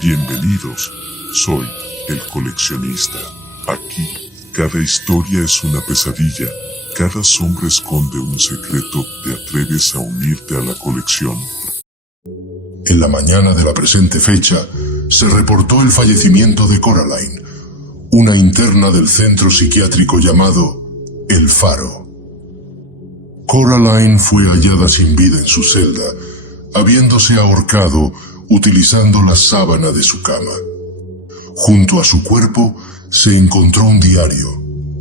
Bienvenidos, soy el coleccionista. Aquí, cada historia es una pesadilla, cada sombra esconde un secreto. ¿Te atreves a unirte a la colección? En la mañana de la presente fecha, se reportó el fallecimiento de Coraline, una interna del centro psiquiátrico llamado El Faro. Coraline fue hallada sin vida en su celda, habiéndose ahorcado utilizando la sábana de su cama. Junto a su cuerpo se encontró un diario,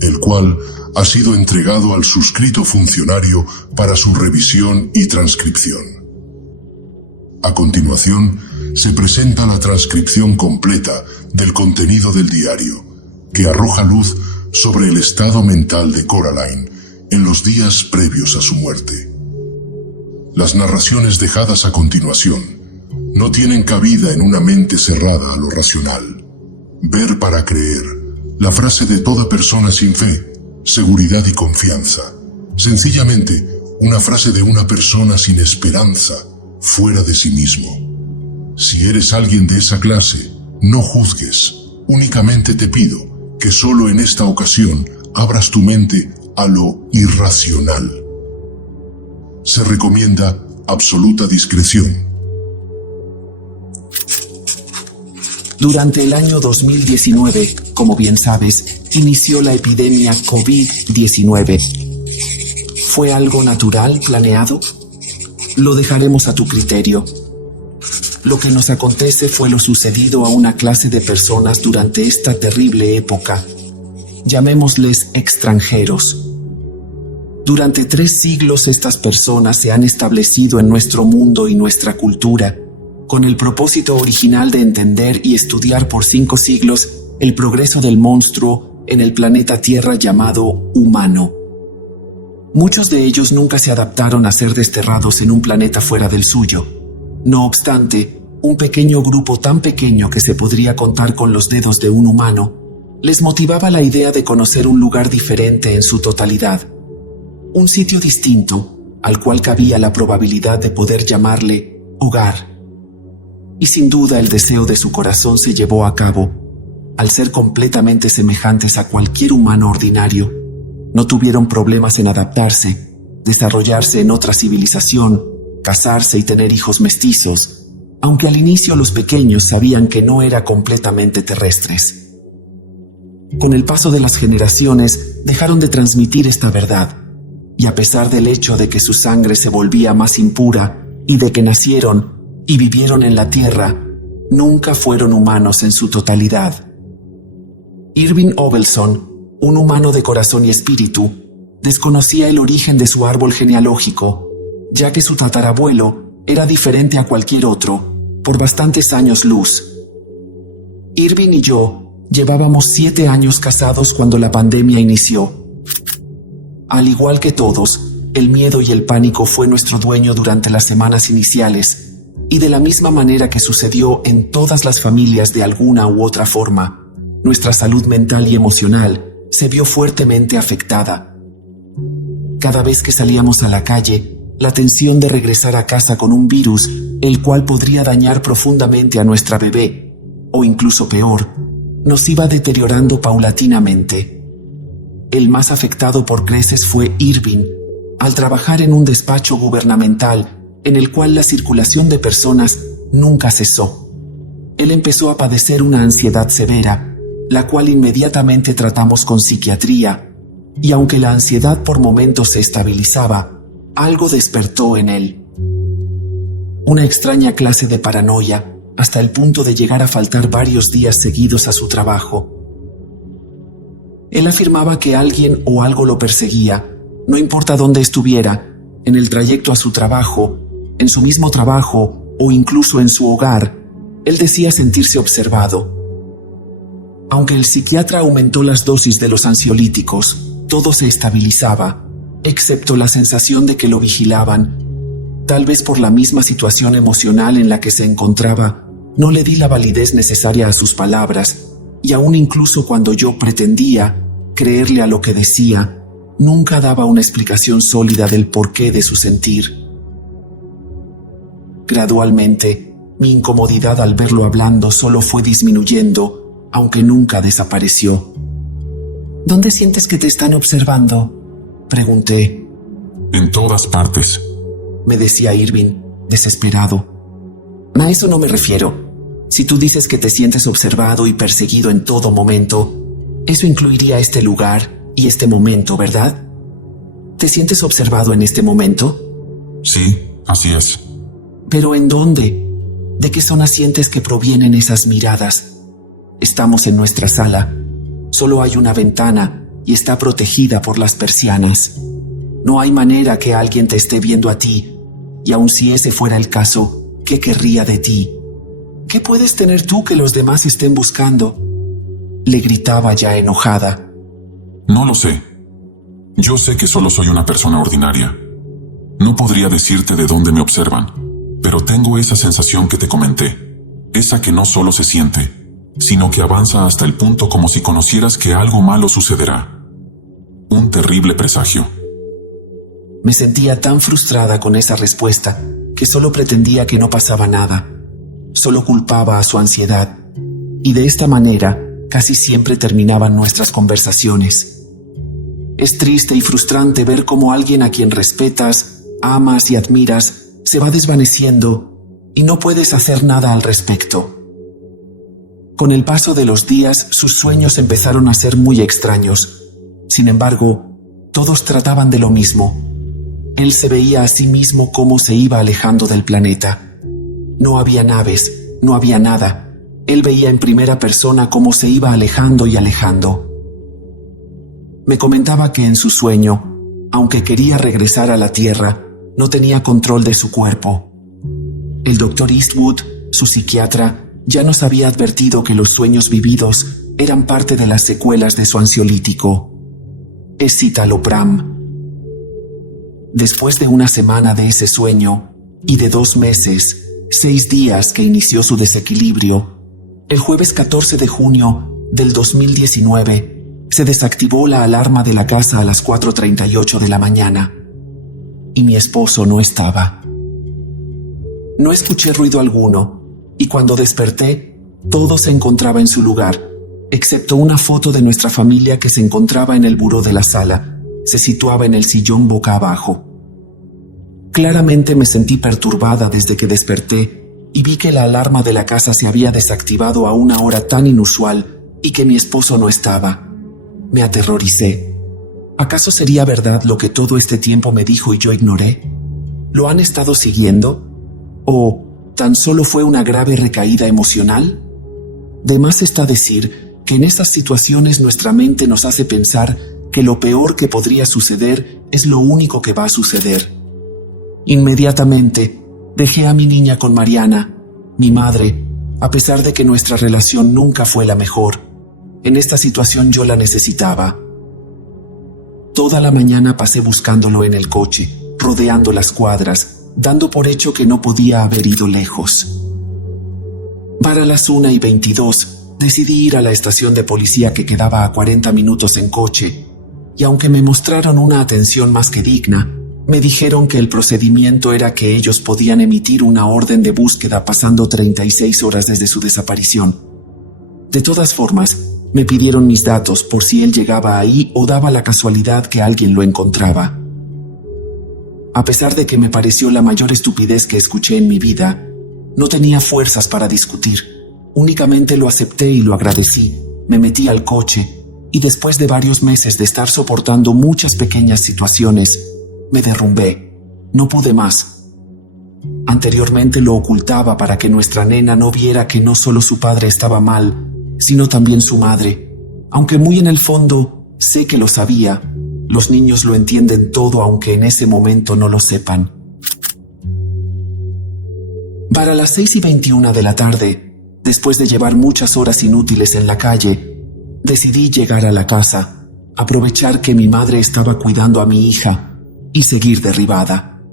el cual ha sido entregado al suscrito funcionario para su revisión y transcripción. A continuación, se presenta la transcripción completa del contenido del diario, que arroja luz sobre el estado mental de Coraline en los días previos a su muerte. Las narraciones dejadas a continuación no tienen cabida en una mente cerrada a lo racional. Ver para creer, la frase de toda persona sin fe, seguridad y confianza. Sencillamente, una frase de una persona sin esperanza, fuera de sí mismo. Si eres alguien de esa clase, no juzgues. Únicamente te pido que solo en esta ocasión abras tu mente a lo irracional. Se recomienda absoluta discreción. Durante el año 2019, como bien sabes, inició la epidemia COVID-19. ¿Fue algo natural, planeado? Lo dejaremos a tu criterio. Lo que nos acontece fue lo sucedido a una clase de personas durante esta terrible época. Llamémosles extranjeros. Durante 3 siglos estas personas se han establecido en nuestro mundo y nuestra cultura, con el propósito original de entender y estudiar por 5 siglos el progreso del monstruo en el planeta Tierra llamado humano. Muchos de ellos nunca se adaptaron a ser desterrados en un planeta fuera del suyo. No obstante, un pequeño grupo tan pequeño que se podría contar con los dedos de un humano, les motivaba la idea de conocer un lugar diferente en su totalidad. Un sitio distinto, al cual cabía la probabilidad de poder llamarle hogar. Y sin duda el deseo de su corazón se llevó a cabo. Al ser completamente semejantes a cualquier humano ordinario, no tuvieron problemas en adaptarse, desarrollarse en otra civilización, casarse y tener hijos mestizos, aunque al inicio los pequeños sabían que no eran completamente terrestres. Con el paso de las generaciones dejaron de transmitir esta verdad, y a pesar del hecho de que su sangre se volvía más impura y de que nacieron y vivieron en la Tierra, nunca fueron humanos en su totalidad. Irving Ovelson, un humano de corazón y espíritu, desconocía el origen de su árbol genealógico, ya que su tatarabuelo era diferente a cualquier otro, por bastantes años luz. Irving y yo llevábamos 7 años casados cuando la pandemia inició. Al igual que todos, el miedo y el pánico fue nuestro dueño durante las semanas iniciales, y de la misma manera que sucedió en todas las familias de alguna u otra forma, nuestra salud mental y emocional se vio fuertemente afectada. Cada vez que salíamos a la calle, la tensión de regresar a casa con un virus, el cual podría dañar profundamente a nuestra bebé, o incluso peor, nos iba deteriorando paulatinamente. El más afectado por creces fue Irving, al trabajar en un despacho gubernamental en el cual la circulación de personas nunca cesó. Él empezó a padecer una ansiedad severa, la cual inmediatamente tratamos con psiquiatría, y aunque la ansiedad por momentos se estabilizaba, algo despertó en él. Una extraña clase de paranoia, hasta el punto de llegar a faltar varios días seguidos a su trabajo. Él afirmaba que alguien o algo lo perseguía, no importa dónde estuviera, en el trayecto a su trabajo, en su mismo trabajo o incluso en su hogar. Él decía sentirse observado. Aunque el psiquiatra aumentó las dosis de los ansiolíticos, todo se estabilizaba, excepto la sensación de que lo vigilaban. Tal vez por la misma situación emocional en la que se encontraba, no le di la validez necesaria a sus palabras, y aún incluso cuando yo pretendía creerle a lo que decía, nunca daba una explicación sólida del porqué de su sentir. Gradualmente, Mi incomodidad al verlo hablando solo fue disminuyendo, aunque nunca desapareció. ¿Dónde sientes que te están observando?, pregunté. En todas partes, me decía Irving, desesperado. A eso no me refiero. Si tú dices que te sientes observado y perseguido en todo momento, eso incluiría este lugar y este momento, ¿verdad? ¿Te sientes observado en este momento? Sí, así es. ¿Pero en dónde? ¿De qué zona sientes que provienen esas miradas? Estamos en nuestra sala. Solo hay una ventana y está protegida por las persianas. No hay manera que alguien te esté viendo a ti, y aun si ese fuera el caso, ¿qué querría de ti? ¿Qué puedes tener tú que los demás estén buscando?, le gritaba ya enojada. No lo sé. Yo sé que solo soy una persona ordinaria. No podría decirte de dónde me observan, pero tengo esa sensación que te comenté, esa que no solo se siente, sino que avanza hasta el punto como si conocieras que algo malo sucederá. Un terrible presagio. Me sentía tan frustrada con esa respuesta que solo pretendía que no pasaba nada. Solo culpaba a su ansiedad, y de esta manera casi siempre terminaban nuestras conversaciones. Es triste y frustrante ver cómo alguien a quien respetas, amas y admiras se va desvaneciendo y no puedes hacer nada al respecto. Con el paso de los días, sus sueños empezaron a ser muy extraños. Sin embargo, todos trataban de lo mismo. Él se veía a sí mismo cómo se iba alejando del planeta. No había naves, no había nada. Él veía en primera persona cómo se iba alejando y alejando. Me comentaba que en su sueño, aunque quería regresar a la Tierra, no tenía control de su cuerpo. El Dr. Eastwood, su psiquiatra, ya nos había advertido que los sueños vividos eran parte de las secuelas de su ansiolítico, escitalopram. Después de una semana de ese sueño y de 2 meses, 6 días que inició su desequilibrio, el jueves 14 de junio del 2019 se desactivó la alarma de la casa a las 4:38 de la mañana y mi esposo no estaba. No escuché ruido alguno y cuando desperté, todo se encontraba en su lugar, excepto una foto de nuestra familia que se encontraba en el buró de la sala. Se situaba en el sillón boca abajo. Claramente me sentí perturbada desde que desperté y vi que la alarma de la casa se había desactivado a una hora tan inusual y que mi esposo no estaba. Me aterroricé. ¿Acaso sería verdad lo que todo este tiempo me dijo y yo ignoré? ¿Lo han estado siguiendo? ¿O tan solo fue una grave recaída emocional? De más está decir que en estas situaciones nuestra mente nos hace pensar que lo peor que podría suceder es lo único que va a suceder. Inmediatamente dejé a mi niña con Mariana, mi madre, a pesar de que nuestra relación nunca fue la mejor. En esta situación yo la necesitaba. Toda la mañana pasé buscándolo en el coche, rodeando las cuadras, dando por hecho que no podía haber ido lejos. Para las 1:22 decidí ir a la estación de policía que quedaba a 40 minutos en coche, y aunque me mostraron una atención más que digna, me dijeron que el procedimiento era que ellos podían emitir una orden de búsqueda pasando 36 horas desde su desaparición. De todas formas, me pidieron mis datos por si él llegaba ahí o daba la casualidad que alguien lo encontraba. A pesar de que me pareció la mayor estupidez que escuché en mi vida, no tenía fuerzas para discutir. Únicamente lo acepté y lo agradecí. Me metí al coche y después de varios meses de estar soportando muchas pequeñas situaciones, me derrumbé. No pude más. Anteriormente lo ocultaba para que nuestra nena no viera que no solo su padre estaba mal, sino también su madre. Aunque muy en el fondo sé que lo sabía, los niños lo entienden todo aunque en ese momento no lo sepan. Para las 6:21 de la tarde, después de llevar muchas horas inútiles en la calle, decidí llegar a la casa, aprovechar que mi madre estaba cuidando a mi hija y seguir derribada.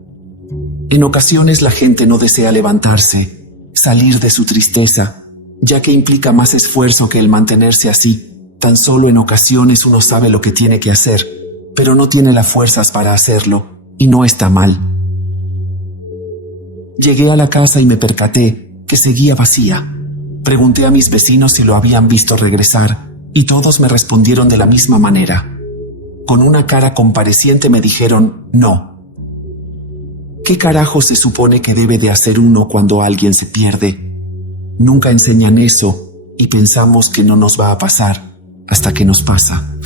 En ocasiones la gente no desea levantarse, salir de su tristeza, ya que implica más esfuerzo que el mantenerse así. Tan solo en ocasiones uno sabe lo que tiene que hacer, pero no tiene las fuerzas para hacerlo, y no está mal. Llegué a la casa y me percaté que seguía vacía. Pregunté a mis vecinos si lo habían visto regresar y todos me respondieron de la misma manera. Con una cara compareciente me dijeron no. ¿Qué carajo se supone que debe de hacer uno cuando alguien se pierde? Nunca enseñan eso y pensamos que no nos va a pasar hasta que nos pasa.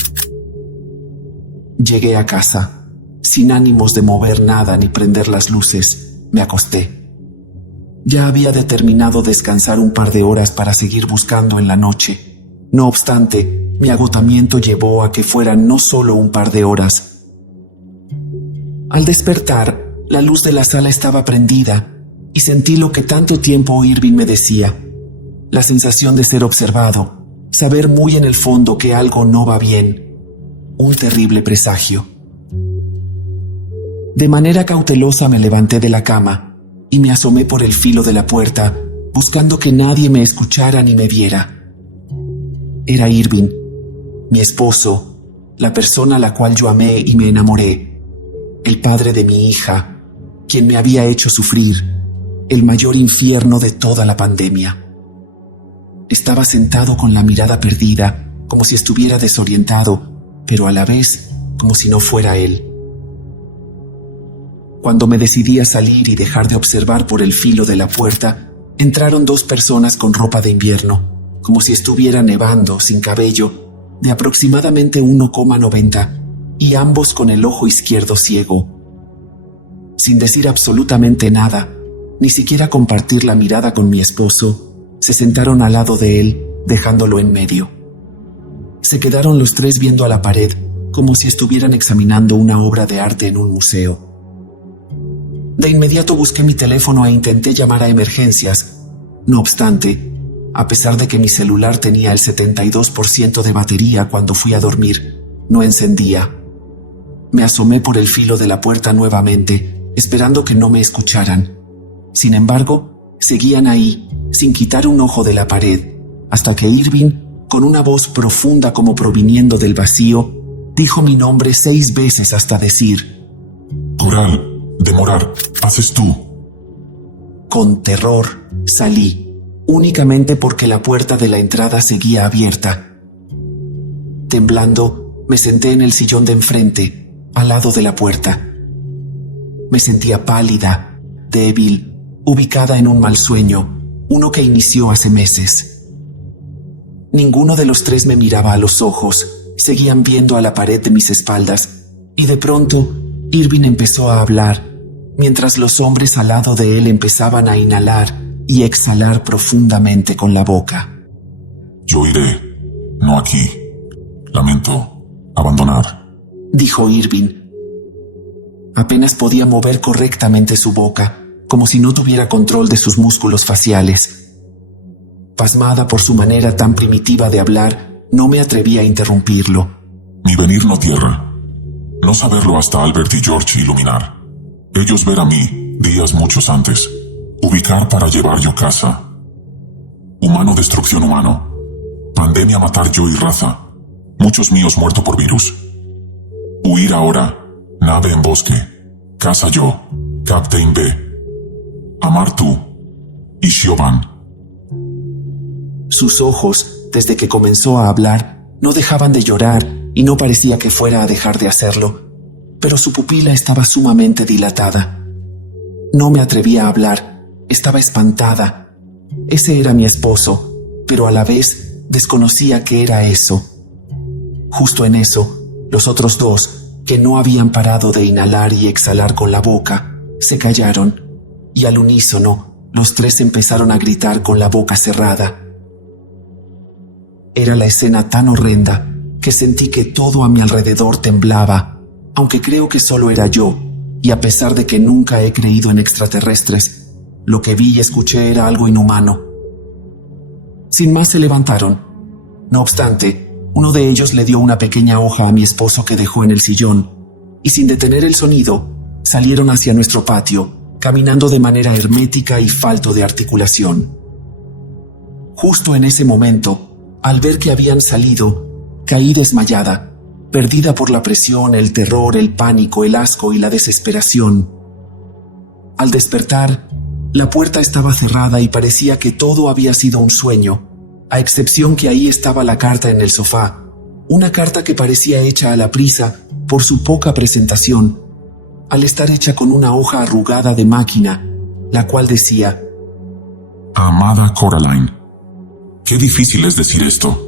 Llegué a casa, sin ánimos de mover nada ni prender las luces. Me acosté. Ya había determinado descansar un par de horas para seguir buscando en la noche. No obstante, mi agotamiento llevó a que fueran no solo un par de horas. Al despertar, la luz de la sala estaba prendida y sentí lo que tanto tiempo Irving me decía. La sensación de ser observado, saber muy en el fondo que algo no va bien. Un terrible presagio. De manera cautelosa me levanté de la cama y me asomé por el filo de la puerta, buscando que nadie me escuchara ni me viera. Era Irving, mi esposo, la persona a la cual yo amé y me enamoré, el padre de mi hija, quien me había hecho sufrir el mayor infierno de toda la pandemia. Estaba sentado con la mirada perdida, como si estuviera desorientado, pero a la vez como si no fuera él. Cuando me decidí a salir y dejar de observar por el filo de la puerta, entraron dos personas con ropa de invierno, como si estuviera nevando, sin cabello, de aproximadamente 1,90 y ambos con el ojo izquierdo ciego. Sin decir absolutamente nada, ni siquiera compartir la mirada con mi esposo, se sentaron al lado de él, dejándolo en medio. Se quedaron los tres viendo a la pared, como si estuvieran examinando una obra de arte en un museo. De inmediato busqué mi teléfono e intenté llamar a emergencias. No obstante, a pesar de que mi celular tenía el 72% de batería cuando fui a dormir, no encendía. Me asomé por el filo de la puerta nuevamente, esperando que no me escucharan. Sin embargo, seguían ahí, sin quitar un ojo de la pared, hasta que Irving, con una voz profunda como proviniendo del vacío, dijo mi nombre 6 veces hasta decir: Coral, demorar, haces tú. Con terror salí, únicamente porque la puerta de la entrada seguía abierta. Temblando, me senté en el sillón de enfrente, al lado de la puerta. Me sentía pálida, débil, ubicada en un mal sueño, uno que inició hace meses. Ninguno de los tres me miraba a los ojos, seguían viendo a la pared de mis espaldas, y de pronto Irving empezó a hablar, mientras los hombres al lado de él empezaban a inhalar y exhalar profundamente con la boca. Yo iré, no aquí. Lamento abandonar, dijo Irving. Apenas podía mover correctamente su boca, como si no tuviera control de sus músculos faciales. Pasmada por su manera tan primitiva de hablar, no me atreví a interrumpirlo. Mi venir no tierra. No saberlo hasta Albert y George iluminar. Ellos ver a mí, días muchos antes. Ubicar para llevar yo casa. Humano destrucción humano. Pandemia matar yo y raza. Muchos míos muerto por virus. Huir ahora. Nave en bosque. Casa yo. Captain B. Amar tú. Y Siobhan. Sus ojos, desde que comenzó a hablar, no dejaban de llorar y no parecía que fuera a dejar de hacerlo, pero su pupila estaba sumamente dilatada. No me atrevía a hablar, estaba espantada. Ese era mi esposo, pero a la vez desconocía qué era eso. Justo en eso, los otros dos, que no habían parado de inhalar y exhalar con la boca, se callaron, y al unísono, los tres empezaron a gritar con la boca cerrada. Era la escena tan horrenda que sentí que todo a mi alrededor temblaba, aunque creo que solo era yo, y a pesar de que nunca he creído en extraterrestres, lo que vi y escuché era algo inhumano. Sin más se levantaron. No obstante, uno de ellos le dio una pequeña hoja a mi esposo que dejó en el sillón, y sin detener el sonido, salieron hacia nuestro patio, caminando de manera hermética y falto de articulación. Justo en ese momento, al ver que habían salido, caí desmayada, perdida por la presión, el terror, el pánico, el asco y la desesperación. Al despertar, La puerta estaba cerrada y parecía que todo había sido un sueño, a excepción que ahí estaba la carta en el sofá, una carta que parecía hecha a la prisa por su poca presentación, al estar hecha con una hoja arrugada de máquina, la cual decía: Amada Coraline, qué difícil es decir esto.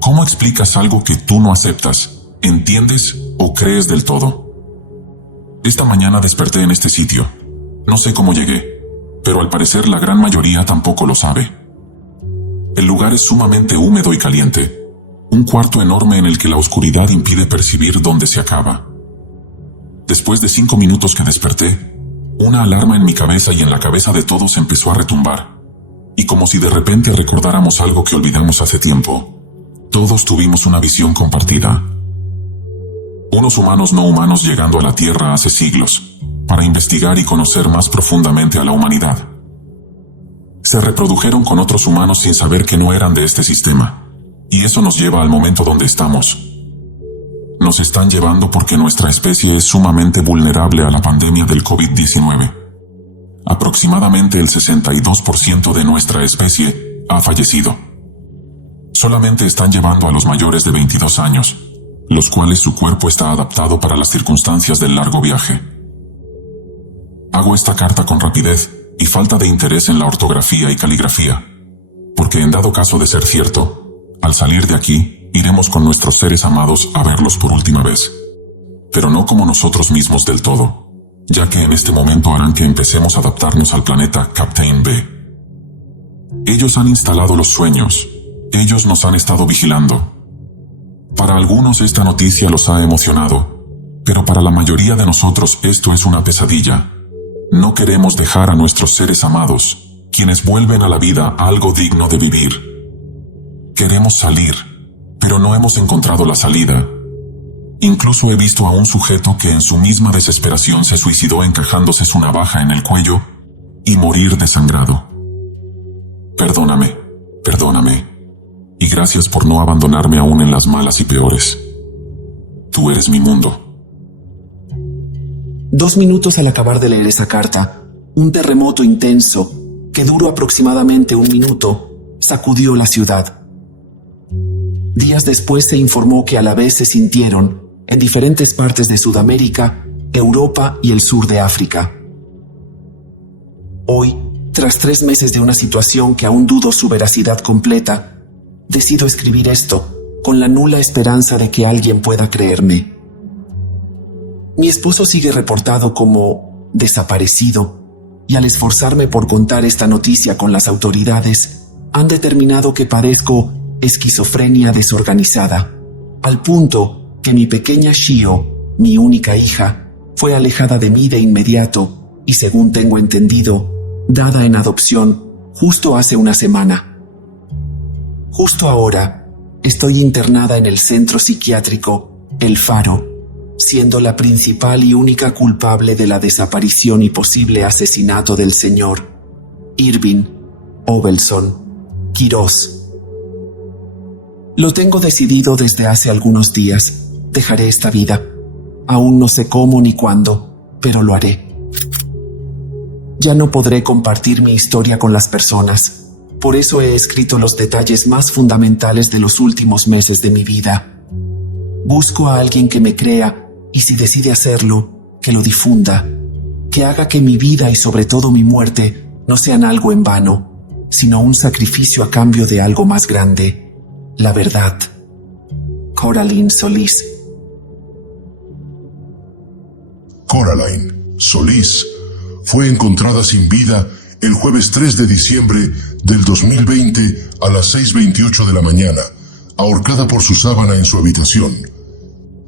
¿Cómo explicas algo que tú no aceptas, entiendes o crees del todo? Esta mañana desperté en este sitio. No sé cómo llegué, pero al parecer la gran mayoría tampoco lo sabe. El lugar es sumamente húmedo y caliente, un cuarto enorme en el que la oscuridad impide percibir dónde se acaba. Después de 5 minutos que desperté, una alarma en mi cabeza y en la cabeza de todos empezó a retumbar, y como si de repente recordáramos algo que olvidamos hace tiempo, todos tuvimos una visión compartida. Unos humanos no humanos llegando a la Tierra hace siglos, para investigar y conocer más profundamente a la humanidad. Se reprodujeron con otros humanos sin saber que no eran de este sistema, y eso nos lleva al momento donde estamos. Nos están llevando porque nuestra especie es sumamente vulnerable a la pandemia del COVID-19. Aproximadamente el 62% de nuestra especie ha fallecido. Solamente están llevando a los mayores de 22 años, los cuales su cuerpo está adaptado para las circunstancias del largo viaje. Hago esta carta con rapidez y falta de interés en la ortografía y caligrafía, porque en dado caso de ser cierto, al salir de aquí, iremos con nuestros seres amados a verlos por última vez. Pero no como nosotros mismos del todo, ya que en este momento harán que empecemos a adaptarnos al planeta Captain B. Ellos han instalado los sueños, ellos nos han estado vigilando. Para algunos esta noticia los ha emocionado, pero para la mayoría de nosotros esto es una pesadilla. No queremos dejar a nuestros seres amados, quienes vuelven a la vida, algo digno de vivir. Queremos salir, pero no hemos encontrado la salida. Incluso he visto a un sujeto que en su misma desesperación se suicidó encajándose su navaja en el cuello y morir desangrado. Perdóname, y gracias por no abandonarme aún en las malas y peores. Tú eres mi mundo. 2 minutos al acabar de leer esa carta, un terremoto intenso, que duró aproximadamente 1 minuto, sacudió la ciudad. Días después se informó que a la vez se sintieron, en diferentes partes de Sudamérica, Europa y el sur de África. Hoy, tras 3 meses de una situación que aún dudo su veracidad completa, decido escribir esto, con la nula esperanza de que alguien pueda creerme. Mi esposo sigue reportado como desaparecido, y al esforzarme por contar esta noticia con las autoridades, han determinado que padezco esquizofrenia desorganizada, al punto que mi pequeña Shio, mi única hija, fue alejada de mí de inmediato y, según tengo entendido, dada en adopción justo hace una semana. Justo ahora, estoy internada en el centro psiquiátrico El Faro, siendo la principal y única culpable de la desaparición y posible asesinato del señor Irving Ovelson Quiroz. Lo tengo decidido desde hace algunos días. Dejaré esta vida. Aún no sé cómo ni cuándo, pero lo haré. Ya no podré compartir mi historia con las personas. Por eso he escrito los detalles más fundamentales de los últimos meses de mi vida. Busco a alguien que me crea y, si decide hacerlo, que lo difunda, que haga que mi vida y sobre todo mi muerte no sean algo en vano, sino un sacrificio a cambio de algo más grande, la verdad. Coraline Solís. Coraline Solís fue encontrada sin vida el jueves 3 de diciembre del 2020 a las 6:28 de la mañana, ahorcada por su sábana en su habitación.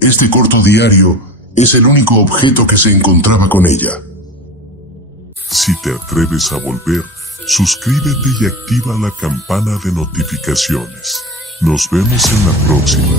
Este corto diario es el único objeto que se encontraba con ella. Si te atreves a volver, suscríbete y activa la campana de notificaciones. Nos vemos en la próxima.